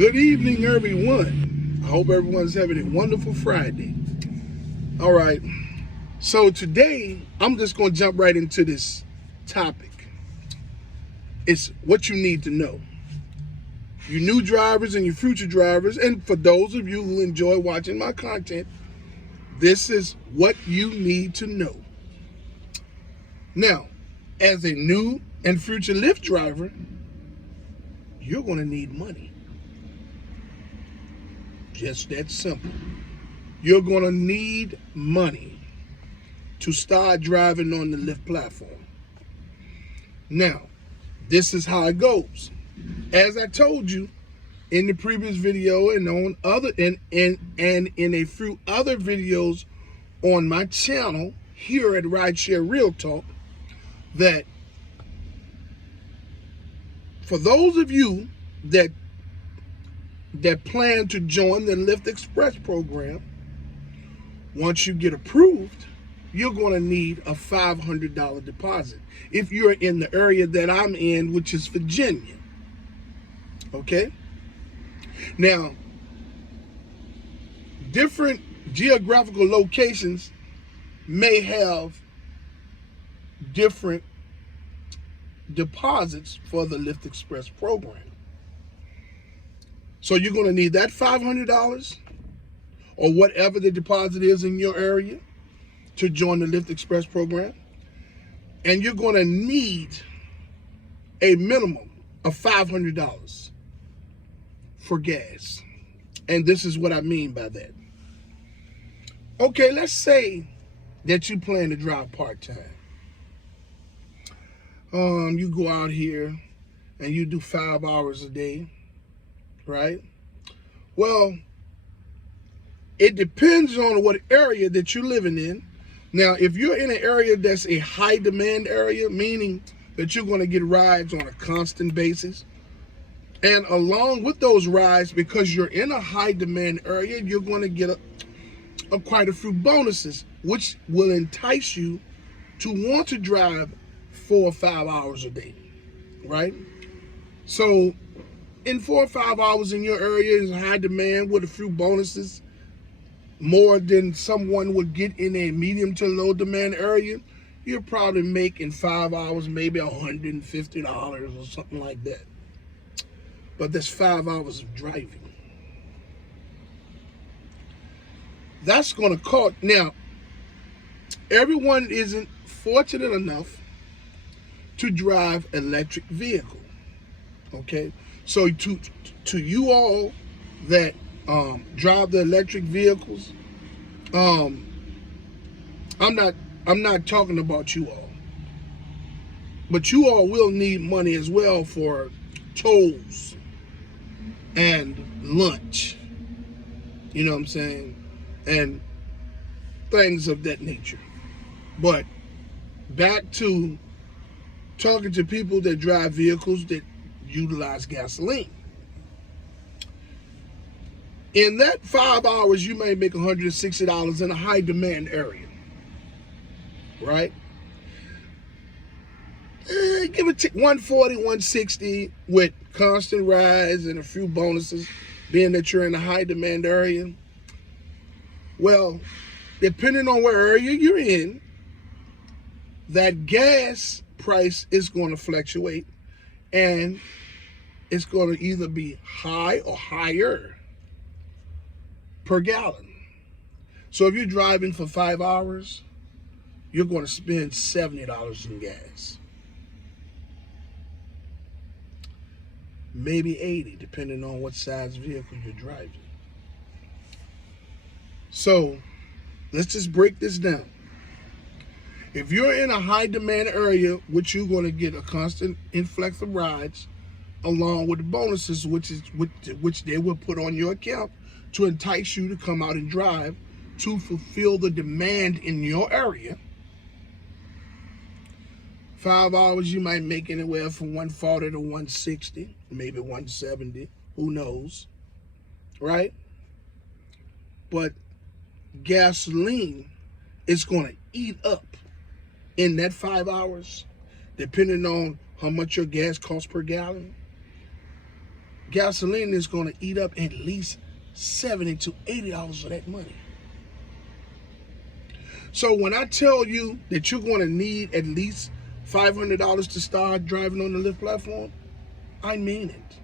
Good evening, everyone. I hope everyone's having a wonderful Friday. All right. So today, I'm just going to jump right into this topic. It's what you need to know. You new drivers and your future drivers, and for those of you who enjoy watching my content, this is what you need to know. Now, as a new and future Lyft driver, you're going to need money. Just that simple. You're going to need money to start driving on the Lyft platform. Now, this is how it goes. As I told you in the previous video and on other and in a few other videos on my channel here at Rideshare RealTalk, that for those of you that plan to join the Lyft Express program, once you get approved, you're going to need a $500 deposit if you're in the area that I'm in, which is Virginia. Okay? Now, different geographical locations may have different deposits for the Lyft Express program. So you're going to need that $500 or whatever the deposit is in your area to join the Lyft Express program. And you're going to need a minimum of $500 for gas. And this is what I mean by that. Okay, let's say that you plan to drive part-time. You go out here and you do 5 hours a day, right? Well, it depends on what area that you're living in. Now, if you're in an area that's a high demand area, meaning that you're going to get rides on a constant basis, and along with those rides, because you're in a high demand area, you're going to get quite a few bonuses, which will entice you to want to drive 4 or 5 hours a day, right? So in 4 or 5 hours in your area is high demand with a few bonuses, more than someone would get in a medium to low demand area, you're probably making 5 hours, maybe $150 or something like that. But that's 5 hours of driving. That's going to cost. Now, everyone isn't fortunate enough to drive electric vehicle. Okay, so to you all that drive the electric vehicles, I'm not talking about you all, but you all will need money as well for tolls and lunch, you know what I'm saying, and things of that nature. But back to talking to people that drive vehicles that utilize gasoline. In that 5 hours, you may make $160 in a high demand area, right? Give it 140, 160 with constant rides and a few bonuses, being that you're in a high demand area. Well, depending on what area you're in, that gas price is going to fluctuate, and it's going to either be high or higher per gallon. So if you're driving for 5 hours, you're going to spend $70 in gas. Maybe $80, depending on what size vehicle you're driving. So let's just break this down. If you're in a high demand area, which you're going to get a constant influx of rides, along with the bonuses, which they will put on your account to entice you to come out and drive to fulfill the demand in your area. 5 hours, you might make anywhere from 140 to 160, maybe 170, who knows, right? But gasoline is going to eat up in that 5 hours, depending on how much your gas costs per gallon. gasoline is going to eat up at least $70 to $80 of that money. So when I tell you that you're going to need at least $500 to start driving on the Lyft platform, I mean it.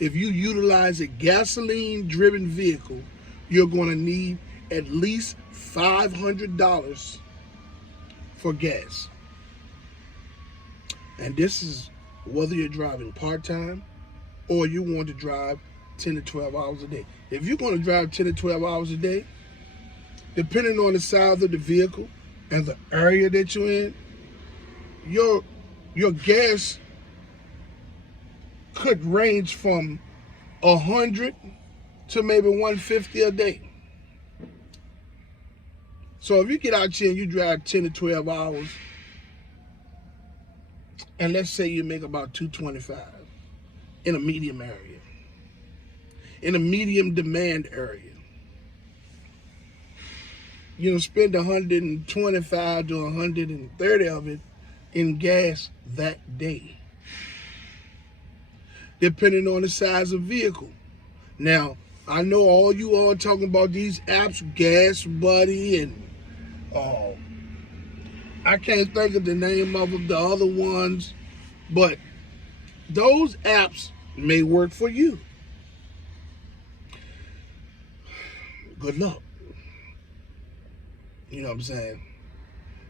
If you utilize a gasoline-driven vehicle, you're going to need at least $500 for gas. And this is whether you're driving part-time or you want to drive 10 to 12 hours a day. If you're going to drive 10 to 12 hours a day, depending on the size of the vehicle and the area that you're in, your gas could range from 100 to maybe 150 a day. So if you get out here and you drive 10 to 12 hours, and let's say you make about $225 in a medium area, in a medium demand area, spend 125 to 130 of it in gas that day, depending on the size of vehicle. Now, I know all you all talking about these apps, Gas Buddy, and I can't think of the name of them, the other ones, but those apps may work for you. Good luck. You know what I'm saying?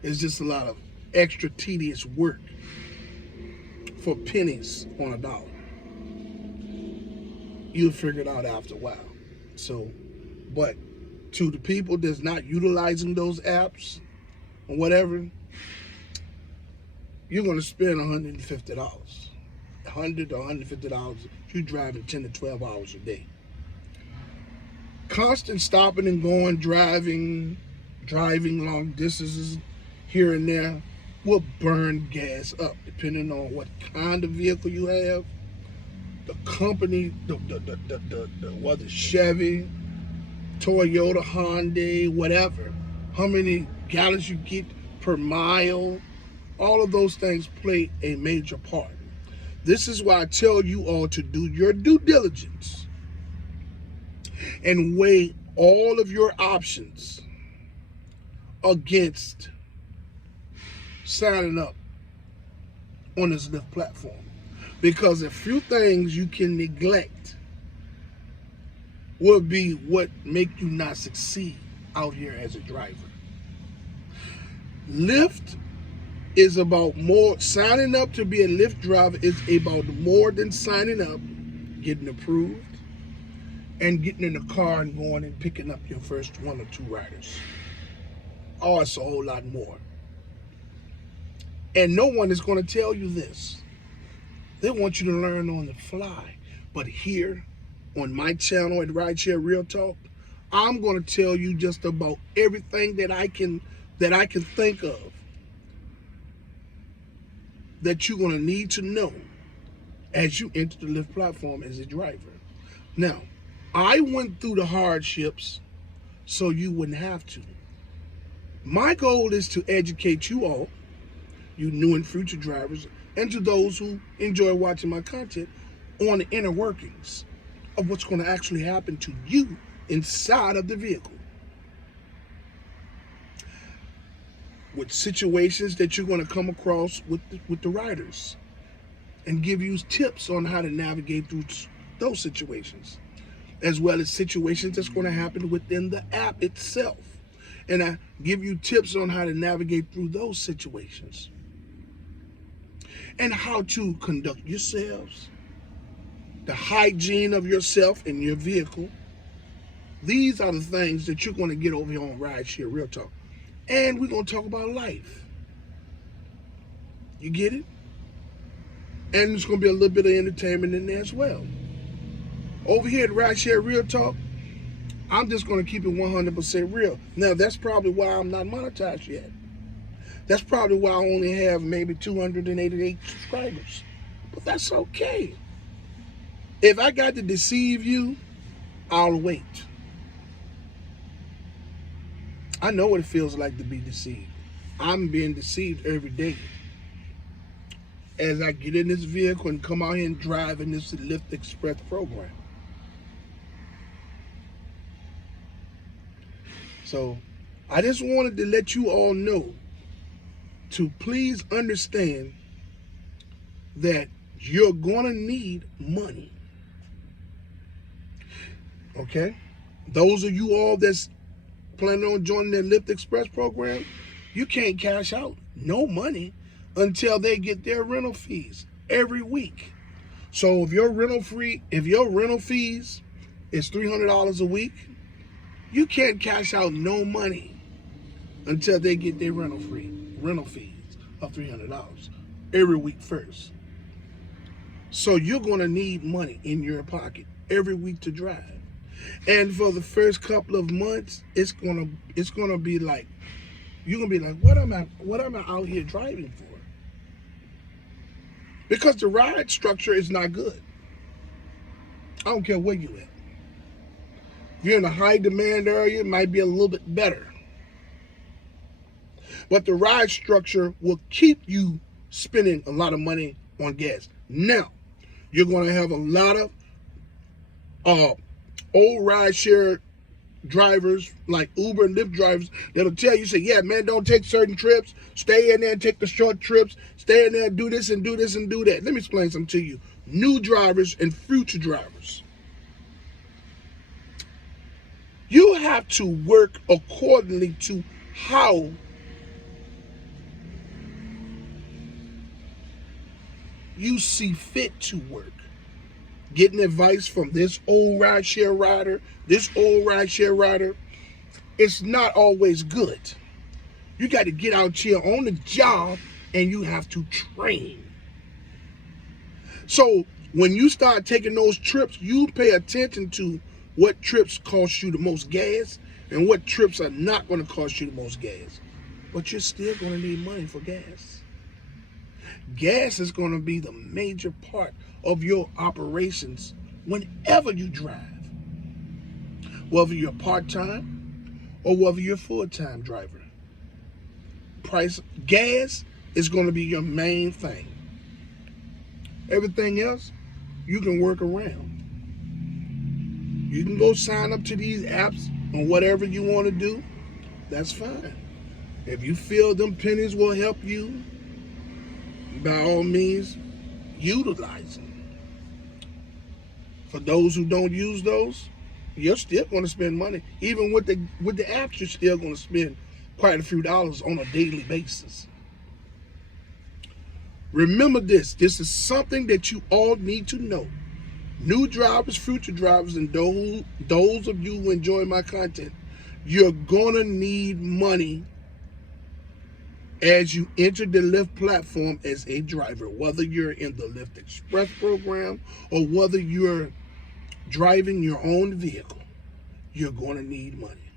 It's just a lot of extra tedious work for pennies on a dollar. You'll figure it out after a while. So, but to the people that's not utilizing those apps or whatever, you're going to spend $150. $100 to $150 if you're driving 10 to 12 hours a day. Constant stopping and going, driving long distances here and there will burn gas up, depending on what kind of vehicle you have, the company, whether Chevy, Toyota, Hyundai, whatever, how many gallons you get per mile, all of those things play a major part. This is why I tell you all to do your due diligence and weigh all of your options against signing up on this Lyft platform. Because a few things you can neglect will be what make you not succeed out here as a driver. Lyft is about more. Signing up to be a Lyft driver is about more than signing up, getting approved, and getting in the car and going and picking up your first one or two riders. Oh, it's a whole lot more. And no one is going to tell you this. They want you to learn on the fly. But here on my channel at Rideshare RealTalk, I'm going to tell you just about everything that I can think of that you're going to need to know as you enter the Lyft platform as a driver. Now, I went through the hardships so you wouldn't have to. My goal is to educate you all, you new and future drivers, and to those who enjoy watching my content, on the inner workings of what's going to actually happen to you inside of the vehicle. With situations that you're going to come across with the riders, and give you tips on how to navigate through those situations, as well as situations that's going to happen within the app itself. And I give you tips on how to navigate through those situations and how to conduct yourselves, the hygiene of yourself and your vehicle. These are the things that you're going to get over here on Rideshare RealTalk. And we're going to talk about life. You get it? And there's going to be a little bit of entertainment in there as well. Over here at Rideshare RealTalk, I'm just going to keep it 100% real. Now, that's probably why I'm not monetized yet. That's probably why I only have maybe 288 subscribers. But that's okay. If I got to deceive you, I'll wait. I know what it feels like to be deceived. I'm being deceived every day. as I get in this vehicle and come out here and drive in this Lyft Express program. So I just wanted to let you all know to please understand that you're gonna need money. Okay? Those of you all that's planning on joining the Lyft Express program, you can't cash out no money until they get their rental fees every week. So if your rental fees is $300 a week, you can't cash out no money until they get their rental fees of $300 every week first. So you're gonna need money in your pocket every week to drive. And for the first couple of months, it's gonna be like, you're gonna be like, what am I out here driving for? Because the ride structure is not good. I don't care where you at. If you're in a high demand area, it might be a little bit better. But the ride structure will keep you spending a lot of money on gas. Now, you're gonna have a lot of old rideshare drivers like Uber and Lyft drivers that'll tell you, say, yeah, man, don't take certain trips. Stay in there and take the short trips. Stay in there and do this and do this and do that. Let me explain something to you. New drivers and future drivers. You have to work accordingly to how you see fit to work. Getting advice from this old rideshare rider, it's not always good. You got to get out here on the job and you have to train. So when you start taking those trips, you pay attention to what trips cost you the most gas and what trips are not going to cost you the most gas. But you're still going to need money for gas. Gas is going to be the major part of your operations whenever you drive. Whether you're part-time or whether you're full-time driver. Gas is going to be your main thing. Everything else, you can work around. You can go sign up to these apps on whatever you want to do. That's fine. If you feel them pennies will help you, by all means, utilize them. For those who don't use those, you're still going to spend money. Even with the apps, you're still going to spend quite a few dollars on a daily basis. Remember this. This is something that you all need to know. New drivers, future drivers, and those of you who enjoy my content, you're going to need money as you enter the Lyft platform as a driver, whether you're in the Lyft Express program or whether you're driving your own vehicle, you're going to need money.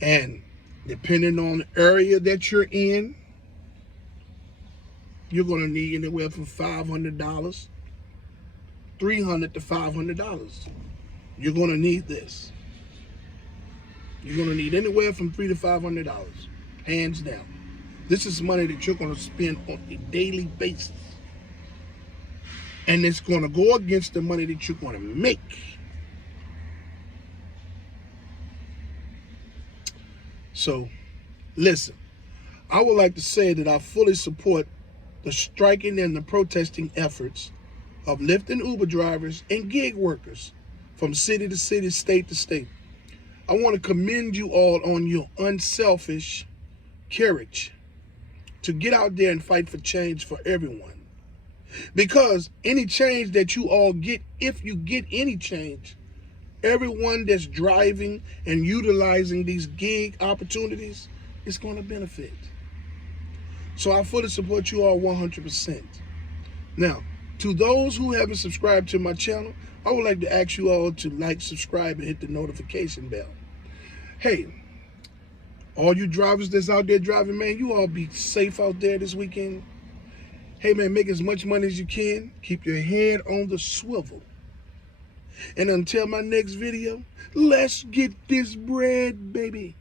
And depending on the area that you're in, you're going to need anywhere from $500, $300 to $500. You're going to need this. You're going to need anywhere from $300 to $500, hands down. This is money that you're going to spend on a daily basis. And it's going to go against the money that you're going to make. So, listen, I would like to say that I fully support the striking and the protesting efforts of Lyft and Uber drivers and gig workers from city to city, state to state. I want to commend you all on your unselfish courage to get out there and fight for change for everyone. Because any change that you all get, if you get any change, everyone that's driving and utilizing these gig opportunities is going to benefit. So I fully support you all 100%. Now, to those who haven't subscribed to my channel, I would like to ask you all to like, subscribe, and hit the notification bell. Hey, all you drivers that's out there driving, man, you all be safe out there this weekend. Hey, man, make as much money as you can. Keep your head on the swivel. And until my next video, let's get this bread, baby.